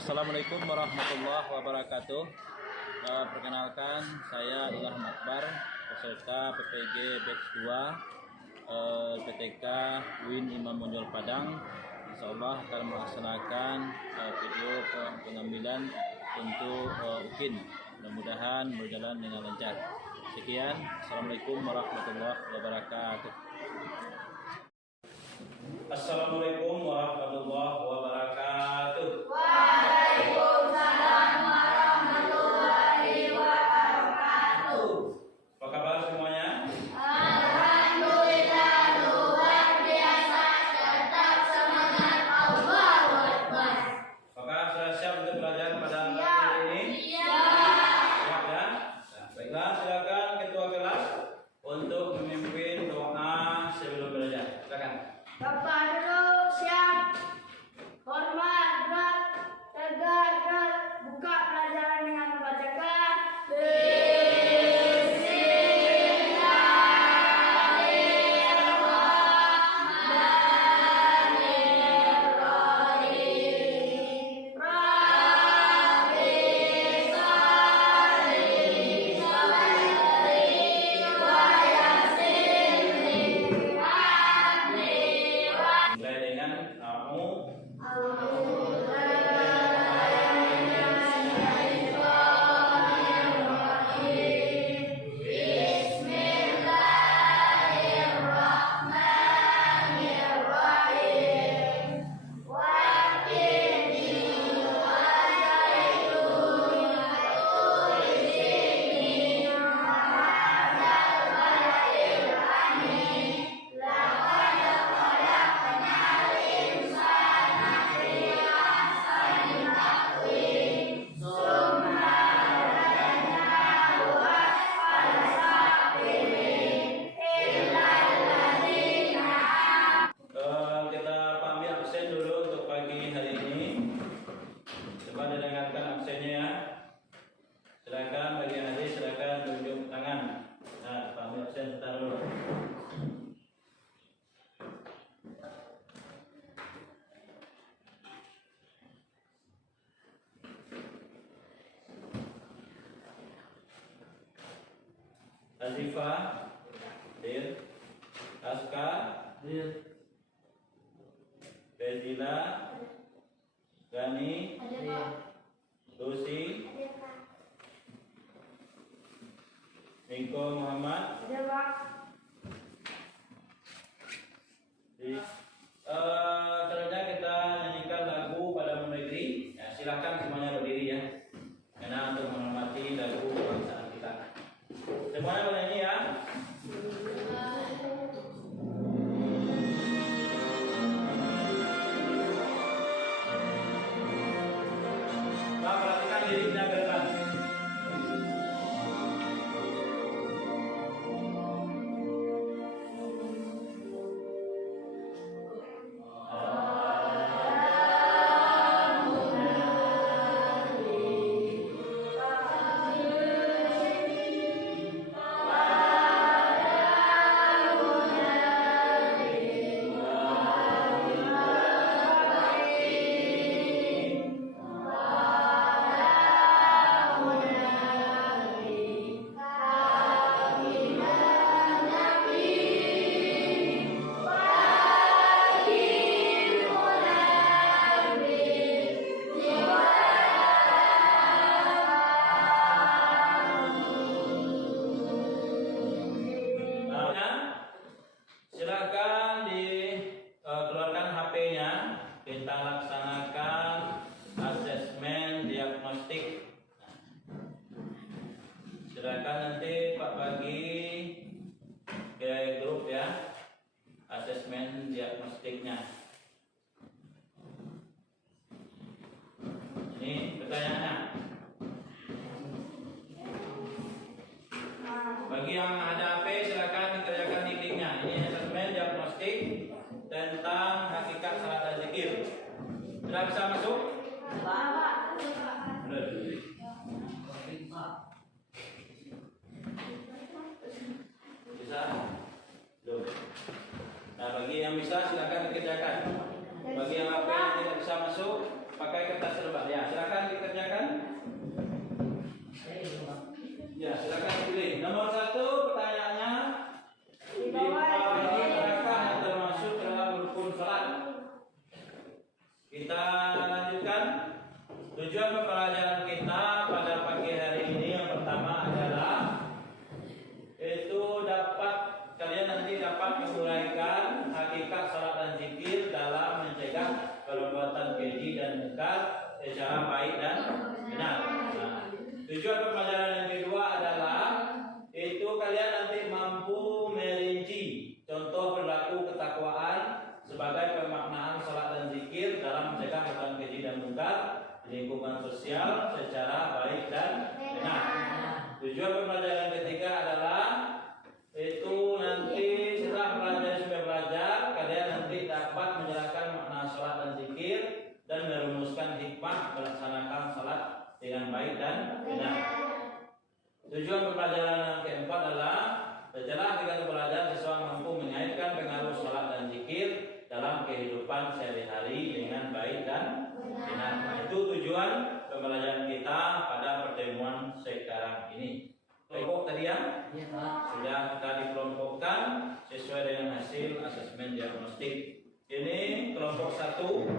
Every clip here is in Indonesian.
Assalamualaikum warahmatullahi wabarakatuh. Perkenalkan, saya Ilham Akbar, peserta PPG Batch 2 PTK UIN Imam Bonjol Padang. Insyaallah akan melaksanakan video pengambilan untuk UKIN. Mudah-mudahan berjalan dengan lancar. Sekian, Assalamualaikum warahmatullahi wabarakatuh. Assalamualaikum warahmatullahi wabarakatuh. Waalaikumsalam warahmatullahi wabarakatuh. Apa kabar semuanya? Alhamdulillah, luar biasa, tetap semangat, Allahu Akbar. Apakah sudah siap untuk belajar pada Siap. hari ini? Siap. Ya. Nah, baiklah, silakan ketua kelas untuk memimpin doa sebelum belajar. Silakan. Bapak dulu siap. Hormat, gerak, tegak, gerak. Buka pelajaran dengan membacakan Bismillahirrahmanirrahim. Rabbi sholli sadri wa yassirli amri wa Mulai dengan kita ambil absen dulu untuk pagi hari ini. Coba didengarkan absennya ya. Silakan bagi yang hadir, silakan tunjuk tangan. Nah, ambil absen sebentar dulu. Azifa, Dir, Aska, Dir, Bezila, Gani, Lucy, Miko Muhammad. Selanjutnya kita nyanyikan lagu pada negeri. Ya, silakan semuanya berdiri ya, karena untuk menghormati lagu kebangsaan kita. Semuanya bernyanyi ya. Nah, perhatikan liriknya ke depan. Silakan dikeluarkan HP-nya, kita laksanakan asesmen diagnostik. Silakan nanti Pak bagi ke grup ya, asesmen diagnostiknya. Ini pertanyaannya. Bagi yang ada HP, silakan dikerjakan dikliknya. Ini asesmen diagnostik tentang hakikat salat dan zikir. Sudah bisa masuk? Benar. Bisa? Belum. Nah, bagi yang bisa silakan dikerjakan. Bagi yang HP yang tidak bisa masuk, pakai kertas lebar. Ya, silakan dikerjakan. Ya, silakan pilih. Nomor 1 pertanyaannya, di bawah ini adakah yang termasuk dalam rukun salat? Kita lanjutkan. Tujuan pembelajaran kita pada pagi hari ini yang pertama adalah itu kalian nanti dapat menguraikan hakikat salat dan zikir dalam mencegah perbuatan keji dan munkar secara baik dan benar. Nah, tujuan pembelajaran yang kedua adalah itu kalian nanti mampu merinci contoh perilaku ketakwaan sebagai pemaknaan salat dan zikir dalam mencegah perbuatan keji dan munkar di lingkungan sosial secara baik dan benar. Tujuan pembelajaran ketiga adalah itu nanti setelah belajar kalian nanti dapat menjelaskan makna salat dan zikir dan merumuskan hikmah melaksanakan salat dengan baik dan benar. Tujuan pembelajaran yang keempat adalah setelah kita belajar siswa mampu mengaitkan pengaruh salat dan zikir dalam kehidupan sehari-hari dengan baik dan benar. Itu tujuan pembelajaran kita pada pertemuan sekarang ini. Kelompok tadi ya? Sudah kita dikelompokkan sesuai dengan hasil asesmen diagnostik. Ini kelompok 1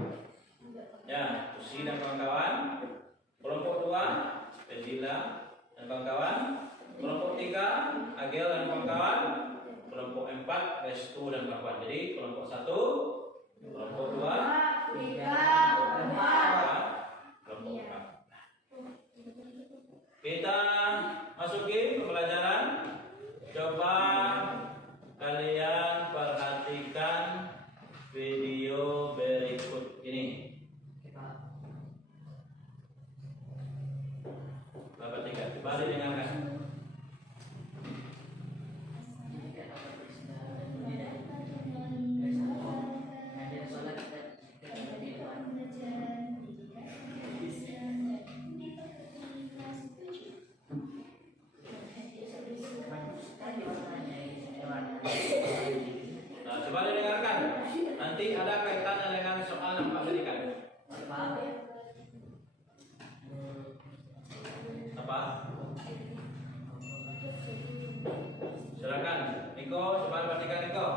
ya, Usi dan kawan-kawan. Kelompok 2 Pendila dan kawan-kawan. Kelompok 3 Agel dan kawan-kawan. Kelompok 4 Restu dan kawan-kawan. Jadi kelompok 1, kelompok 2, 3, kelompok 4. Kita masuki pembelajaran. Coba kalian perhatikan video berikut ini. Bapak 3, coba didengarkan. Nah, coba didengarkan. Nanti ada kaitannya dengan soal yang Pak berikan. Apa? Silakan, Niko, coba perhatikan Niko.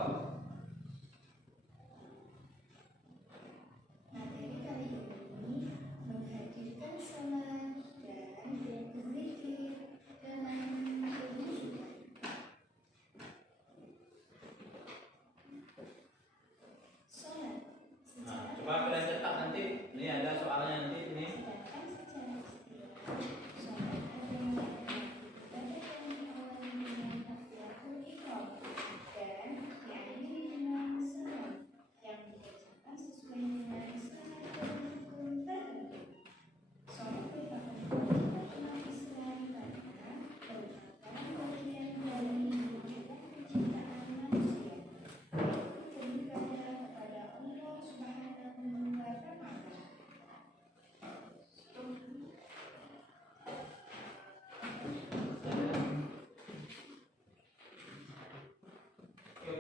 Materi kali ini menghadirkan salat dan berzikir dalam kehusukan. Salat Nah, coba kalian cetak nanti. Ini ada soalnya nanti ini.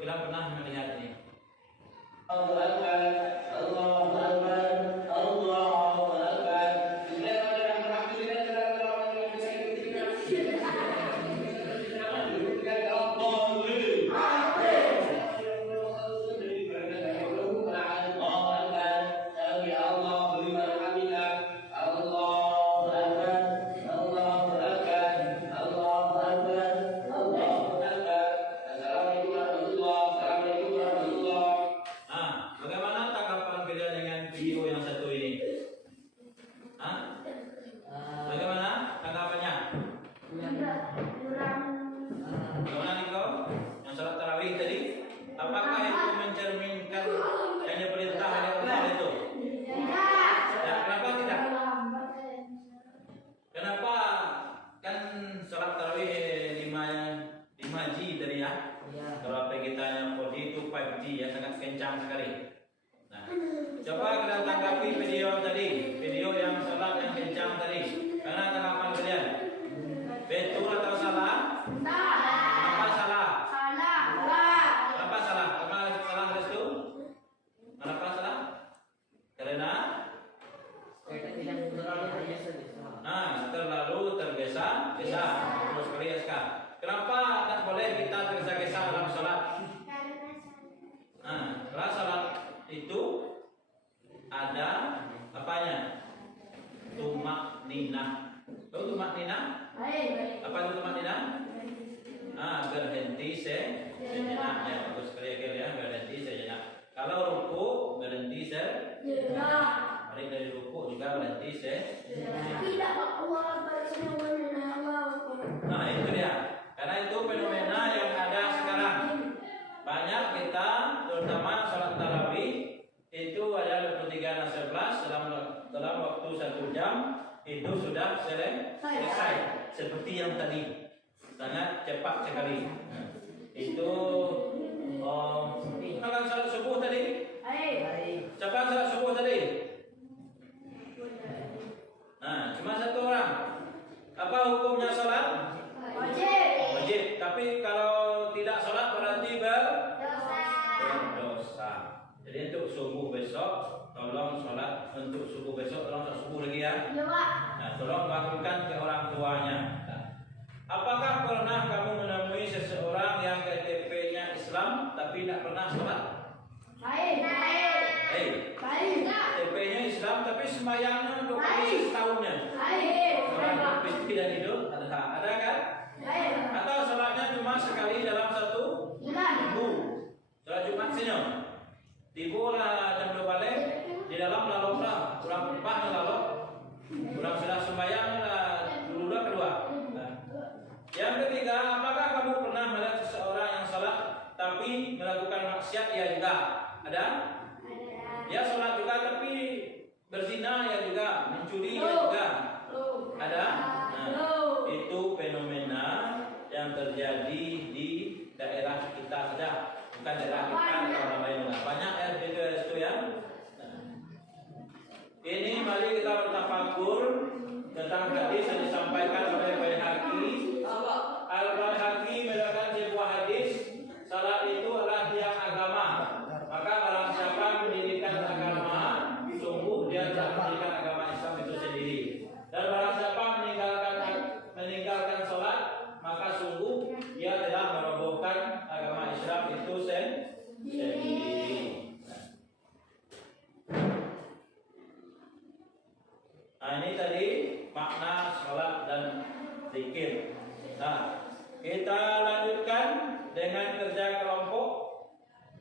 Kita pernah melihat ini. Allahu Akbar, Allahu Akbar, Allahu Akbar. Nah, bagaimana tanggapan kalian dengan video yang satu ini? Hah? Bagaimana tanggapannya? Bagaimana Niko? Yang salat tarawih tadi? Apakah itu mencerminkan hanya perintah oleh Allah itu? Ya, kenapa tidak? Kenapa? Kan salat tarawih 5G tadi ya? Kalau HP kita yang 4G itu 5G ya, sangat kencang sekali. Nah, coba kita tanggapi video tadi, video yang salat yang kencang tadi. Karena tanggapan kalian, betul atau salah? Kenapa salah? Kenapa salah? Kenapa salah Restu? Kenapa salah? Karena Balik dari ruku juga berarti Nah itu dia. Karena itu fenomena yang ada sekarang. Banyak kita, terutama sholat tarawih itu ada 23:11 dalam waktu 1 jam itu sudah selesai. Seperti yang tadi, sangat cepat sekali. Itu akan salat subuh tadi. Siapa salat subuh tadi? Nah, cuma 1 orang. Apa hukumnya salat? Wajib. Tapi kalau tidak salat berarti berdosa. Jadi untuk subuh besok tolong salat, untuk subuh besok tolong salat subuh lagi ya. Nah, tolong bangunkan ke orang tuanya. Apakah pernah kamu menemui seseorang yang KTP-nya Islam tapi tidak pernah sholat? KTP-nya Islam tapi sembahyangnya 20 tahunnya. Orang itu tidak hidup, ada kan? Atau sholatnya cuma sekali dalam 1 minggu. Sholat Jumat sinyal. Tiba lah jam 2 balik di dalam lalu kurang empat lalu kurang sudah sembahyang dulu kedua. Yang ketiga, apakah kamu pernah melihat seseorang yang sholat tapi melakukan maksiat? Ya juga ada. Dia sholat juga tapi berzina ya juga, mencuri ya juga ada. Nah, itu fenomena yang terjadi di daerah kita saja, bukan daerah kita atau orang lain. Banyak itu ya. Nah, ini mari kita bertafakur tentang hadis yang disampaikan oleh Baihaqi. Al-Baihaqi mengatakan sebuah hadis, salat itu adalah tiang agama. Maka barang siapa mendirikan agama, sungguh dia telah mendirikan agama Islam itu sendiri. Dan barang siapa meninggalkan salat, maka sungguh dia telah merobohkan agama Islam itu sendiri. Nah ini tadi makna salat dan zikir. Nah, kita lanjutkan dengan kerja kelompok.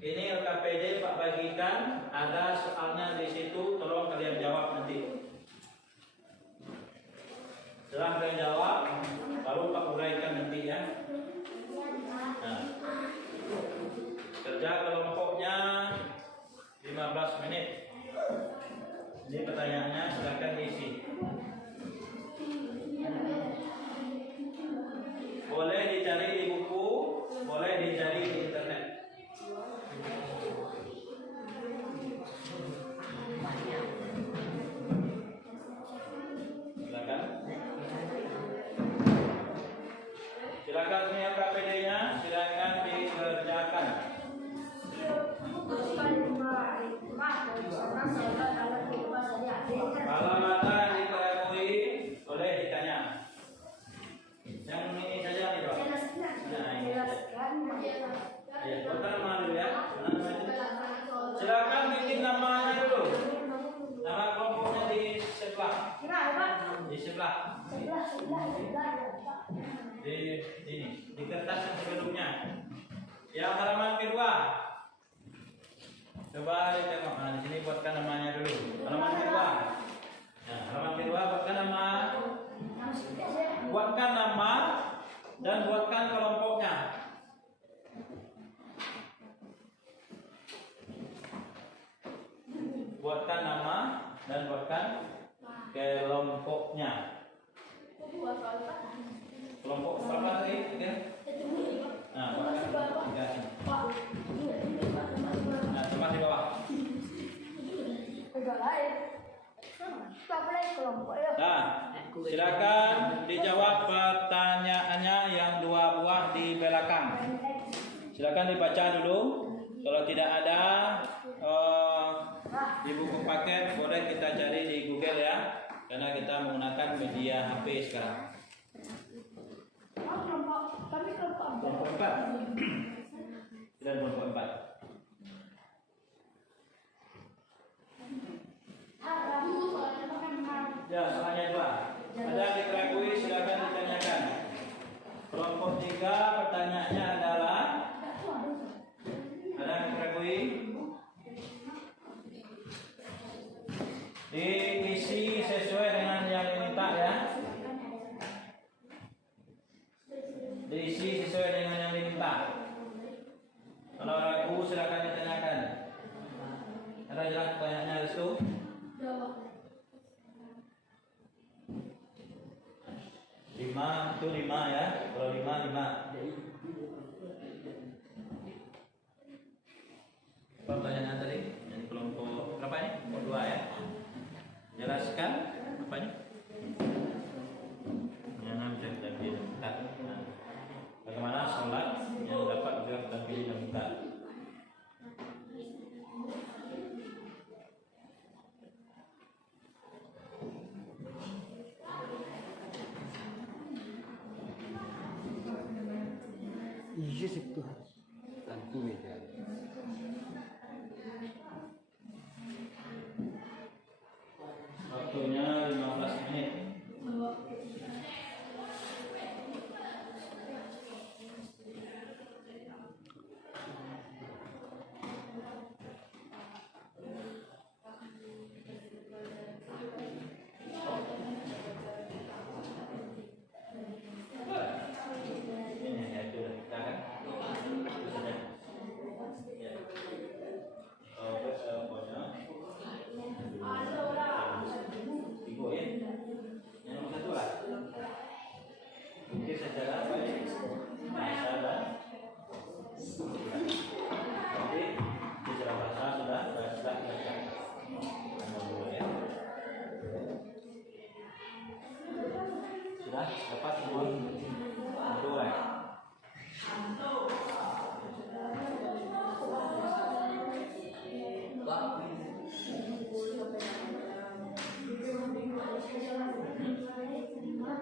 Ini LKPD Pak bagikan, ada soalnya di situ, tolong kalian jawab nanti. Setelah kalian jawab, baru Pak uraikan nanti ya. Nah, kerja kelompoknya 15 menit. Ini pertanyaannya, silakan diisi. Boleh dicari di buku, boleh dicari di internet. Silakan semua KPD-nya, silakan dikerjakan. Kalau ada yang diketahui, boleh ditanya. Yang ini saja nih Pak. Nah, ini. Ya, bukan malu ya. Silakan bikin namanya dulu. Nama kelompoknya di sebelah. Di sebelah. Di sini, di kertas yang sebelumnya. Yang halaman kedua. Coba ditengok. Nah, di sini buatkan namanya dulu. Halaman kedua. Nah, halaman kedua buatkan nama. Buatkan nama dan buatkan kelompoknya. Buatkan nama dan buatkan kelompoknya. Kelompok berapa tadi? Nah, nah, coba di bawah. Nah, silakan dijawab pertanyaannya yang 2 buah di belakang. Silakan dibaca dulu. Kalau tidak ada di buku paket, boleh kita cari di Google ya, karena kita menggunakan media HP sekarang. Kelompok 4. Dan kelompok 4. Ya, soalnya 2. Ada yang diketahui, silakan ditanyakan. Kelompok 3, pertanyaannya adalah, ada yang diketahui? Diisi sesuai dengan yang diminta ya. Diisi sesuai dengan yang diminta. Kalau ragu silakan ditanyakan. Ada jelas pertanyaannya di situ? Lima itu 5 ya. Kalau 5. Apa pertanyaannya tadi? Yang kelompok berapa ini? Kelompok 2 ya. Jelaskan apanya? Yang bisa kita pilih. Bagaimana sholat yang dapat kita pilih dan minta? Iya sih tuh. Tanku ya. Waktunya 15 menit. Sudah dapat belum? Dua.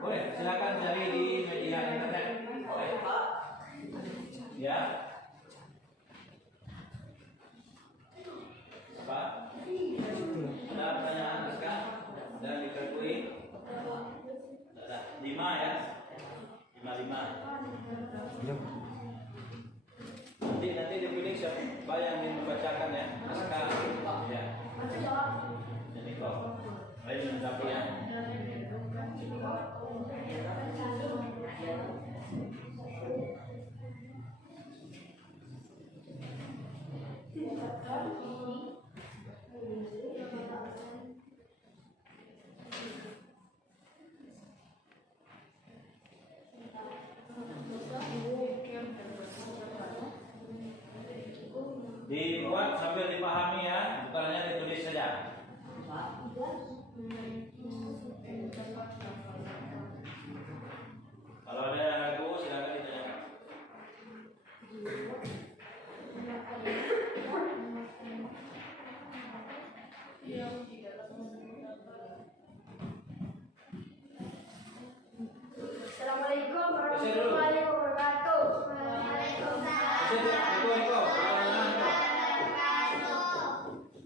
Boleh, silakan cari di media internet. Boleh. Ya. Apa? Ada pertanyaan sekarang? Dan diketahui? Ada 5 ya. 5. Nanti dipilih siapa yang membacakan ya. Naskah. Ya. Jadi kok. Ayo menanggapi ya. Dibuat sambil dipahami ya, bukan hanya ditulis saja. Kalau ada yang ragu silakan ditanyakan. Assalamualaikum warahmatullahi wabarakatuh.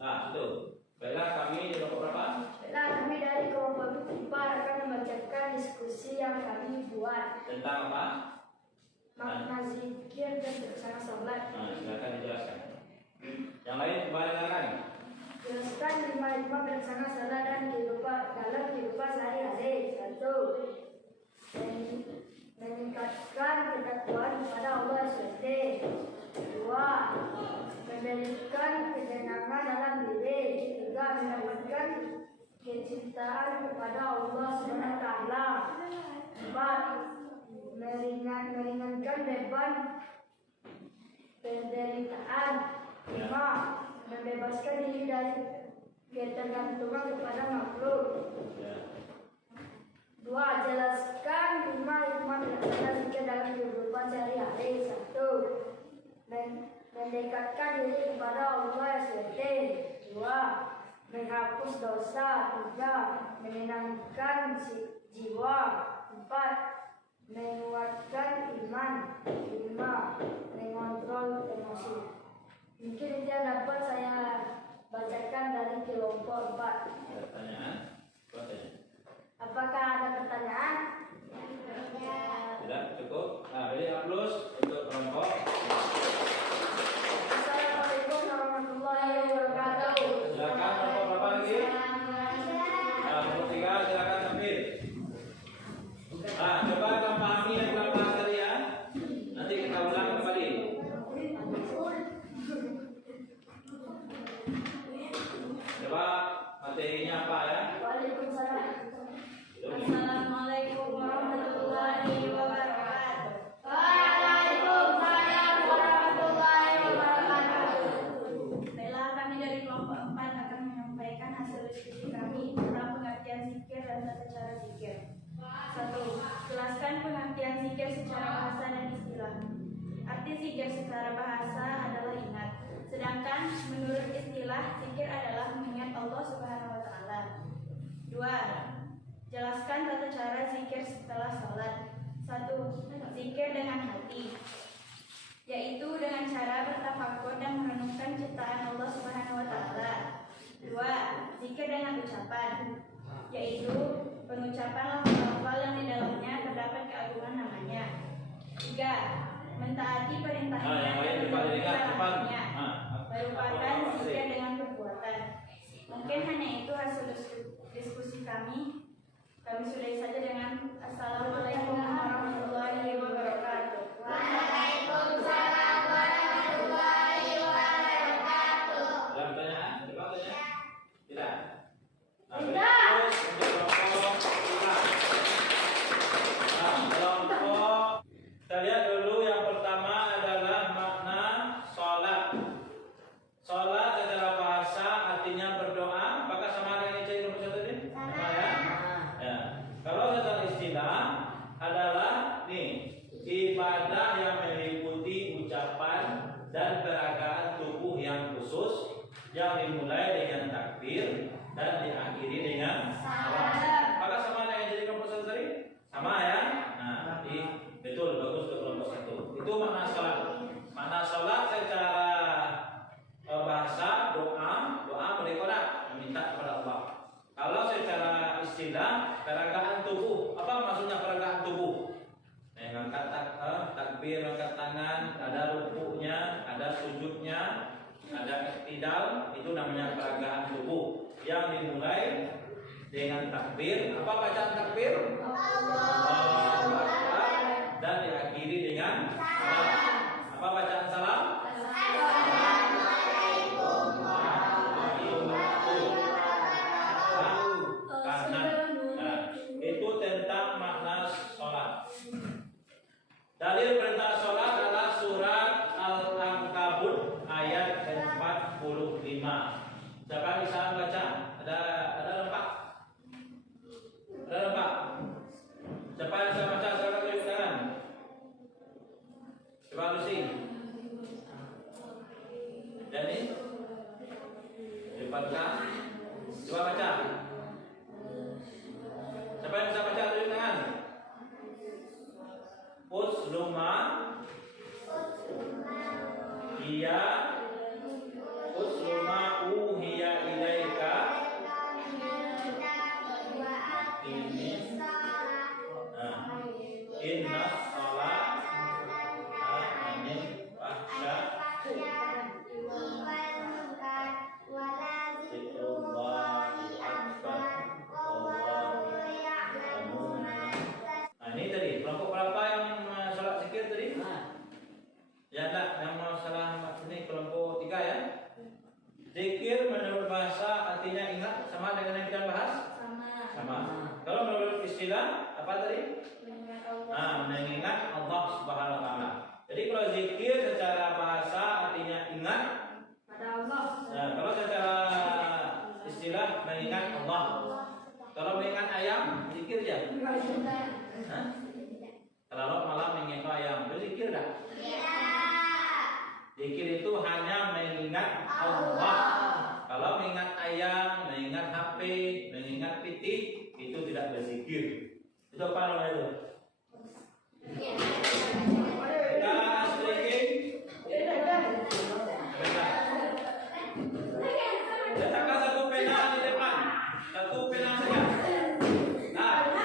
Nah, itu. Baiklah, kami di kelompok berapa? Nah, kami dari kelompok 4 akan membacakan diskusi yang kami buat Tentang apa? makna zikir dan bersama sholat. Nah, silakan dijelaskan. Yang lain kembali lagi. Jelaskan 5 hikmah bersama sholat dan dalam kehidupan sehari-hari. 1. Meningkatkan ketakwaan kepada Allah SWT. 2. Memberikan ketenangan dalam diri. 3. Mendapatkan kecintaan kepada Allah SWT. 4. Meringankan beban penderitaan. 5. Membebaskan diri dari ketergantungan kepada makhluk. Ya. 2. Jelaskan 5 hikmah pelaksanaan zikir dalam kehidupan sehari-hari. 1. Mendekatkan diri kepada Allah SWT. 2. Menghapus dosa. 3. Menenangkan jiwa. 4. Menguatkan iman. 5. Mengontrol emosi. Mungkin itu yang dapat saya bacakan dari kelompok 4. Pertanyaan? Apakah ada pertanyaan? Tidak cukup. Nah, beri aplaus untuk kelompok. Assalamualaikum warahmatullahi wabarakatuh. Silakan kelompok berapa lagi? Coba materinya apa ya? Waalaikumsalam. Itu. Assalamualaikum warahmatullahi wabarakatuh. Waalaikumsalam warahmatullahi wabarakatuh. Baiklah, kami dari kelompok 4 akan menyampaikan hasil diskusi kami tentang pengertian zikir dan tata cara zikir. 1. Jelaskan pengertian zikir secara bahasa dan istilah. Arti zikir secara bahasa adalah ingat. Sedangkan menurut istilah, zikir adalah mengingat Allah Subhanahu wa taala. 2. Jelaskan tata cara zikir setelah salat. 1. Zikir dengan hati, yaitu dengan cara bertafakur dan merenungkan ciptaan Allah Subhanahu wa taala. 2. Zikir dengan ucapan, yaitu pengucapan lafaz-lafaz yang di dalamnya terdapat keagungan namanya. 3. Mentaati perintahnya yang lain dan cepat menjauhi ingat, cepat. larangannya, merupakan zikir dengan perbuatan. Mungkin hanya itu hasil diskusi kami. Kami sudahi saja dengan Assalamualaikum warahmatullahi wabarakatuh. Waalaikumsalam warahmatullahi wabarakatuh. Ada pertanyaan? Coba tanya. Tidak. Nah, Tidak. terus untuk kelompok kita. Nah, kelompok kita lihat dulu yang pertama adalah makna sholat. Sholat secara bahasa artinya berdoa. Apakah sama dengan yang nomor 1 tadi? Sama ya? Ya. Kalau secara istilah adalah nih ibadah yang meliputi ucapan dan gerakan tubuh yang khusus yang dimulai dengan takbir dan diakhiri dengan salam. Apakah sama dengan yang jadi kelompok 1 tadi? Sama ya? Nah, jadi betul, bagus untuk kelompok 1. Itu makna sholat. Makna sholat secara bahasa doa melikorat, meminta kepada Allah. Kalau secara istilah peragaan tubuh, apa maksudnya peragaan tubuh? Angkat takbir, angkat tangan, ada rukuknya, ada sujudnya, ada iktidal, itu namanya peragaan tubuh yang dimulai dengan takbir. Apa bacaan takbir? Allahu Akbar, dan diakhiri dengan salam. Apa bacaan salam? Itu tentang makna sholat. Dalil perintah sholat adalah surat Al-Ankabut ayat 45. Siapa bisa baca? Ada lengkap? Ada lengkap? Siapa yang bisa baca? Silakan tunjuk tangan. Coba Lucy. Jadi dibaca. Coba baca. Siapa yang bisa baca? Tunjuk tangan. Usluma hiya usluma uhiya ilaika ini inna sholat anil fahsya zikrullahi akbar wallahu ya'lamu. Nah, ini tadi kelompok berapa yang sholat zikir tadi? Ya enggak, yang masalah ini kelompok 3 ya. Zikir menurut bahasa artinya ingat, sama dengan yang kita bahas? Sama. Kalau menurut istilah apa tadi? Mengingat Allah Subhanahu wa taala. Jadi kalau zikir secara bahasa artinya ingat Pada Allah. Nah, kalau secara istilah mengingat Allah. Kalau mengingat ayam, zikir ya? Hah? Kalau malam mengingat ayam, itu zikir enggak? Zikir itu hanya mengingat Allah. Kalau mengingat ayam, mengingat HP, mengingat pitik, itu tidak berzikir. Itu apa namanya itu? Kita sedikit. Letakkan satu pena di depan, satu pena saja. Nah,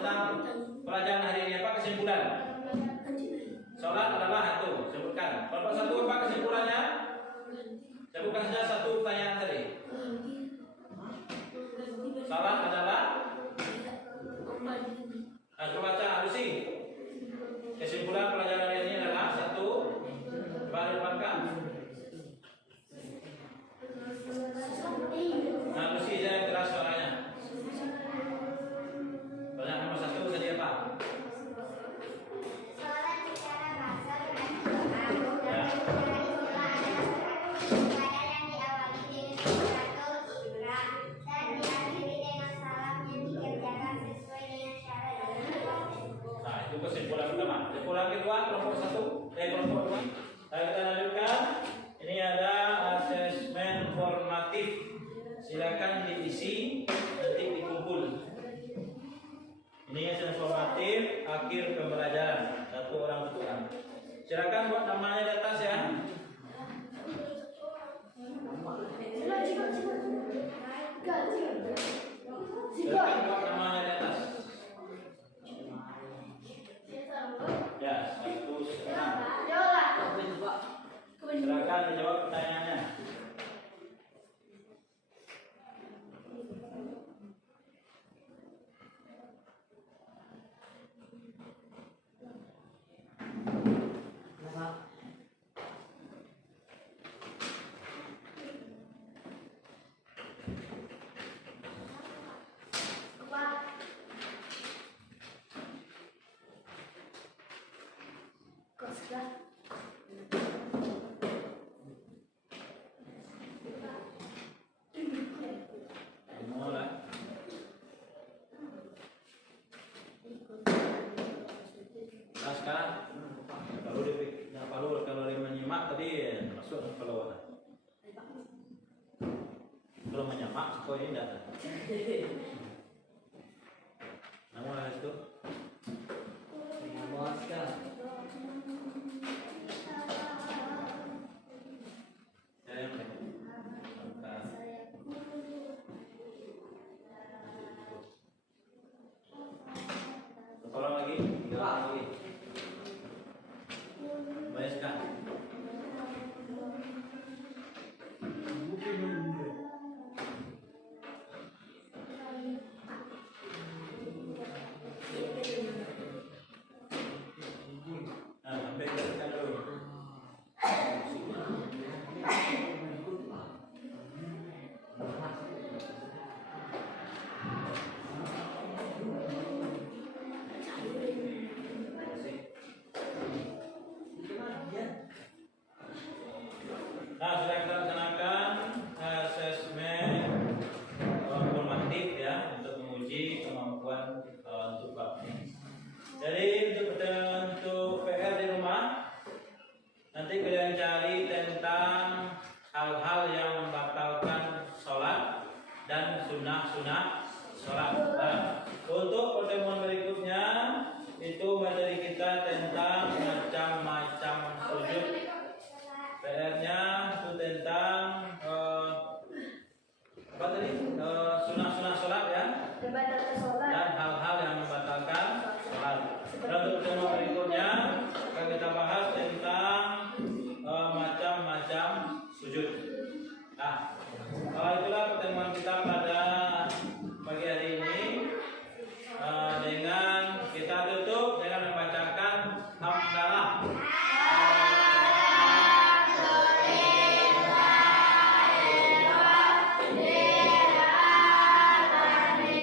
tentang pelajaran hari ini apa kesimpulan? Sholat adalah itu, sebutkan. Kelompok satu apa kesimpulannya? Sebutkan saja satu pertanyaan tadi. Sholat adalah. Coba baca Lucy. Kesimpulan pelajaran hari ini adalah satu. Coba depankan. Nah, Lucy jangan keras suaranya. Banyak nomor satu tadi apa? Sholat secara bahasa dengan doa dan secara istilah adalah ibadah yang diawali dengan suratul Iqra dan diakhiri dengan salam yang dikerjakan sesuai dengan syarat dan hukum. Nah, itu kesimpulan pertama. Kesimpulan kedua, kelompok satu, kelompok dua. Kita lanjutkan. Ini ada asesmen formatif. Silakan diisi, nanti dikumpul. Ini asesmen formatif akhir pembelajaran. Satu orang tutupan. Silakan buat namanya di atas ya. Silakan buat namanya di atas. Ya, satu setengah. Silakan dijawab pertanyaannya. Mulai. Nah, sekarang kalau dia menyimak tadi masuk kalau menyimak kok ini tidak. Namun lah itu. Tolong lagi, lagi. Bayaskan. Nah, sampai kita dulu. Nah, sudah kita laksanakan asesmen formatif ya untuk menguji kemampuan untuk bab ini. Jadi untuk PR di rumah nanti kalian cari tentang hal-hal yang membatalkan sholat dan sunnah-sunnah sholat. Nah, untuk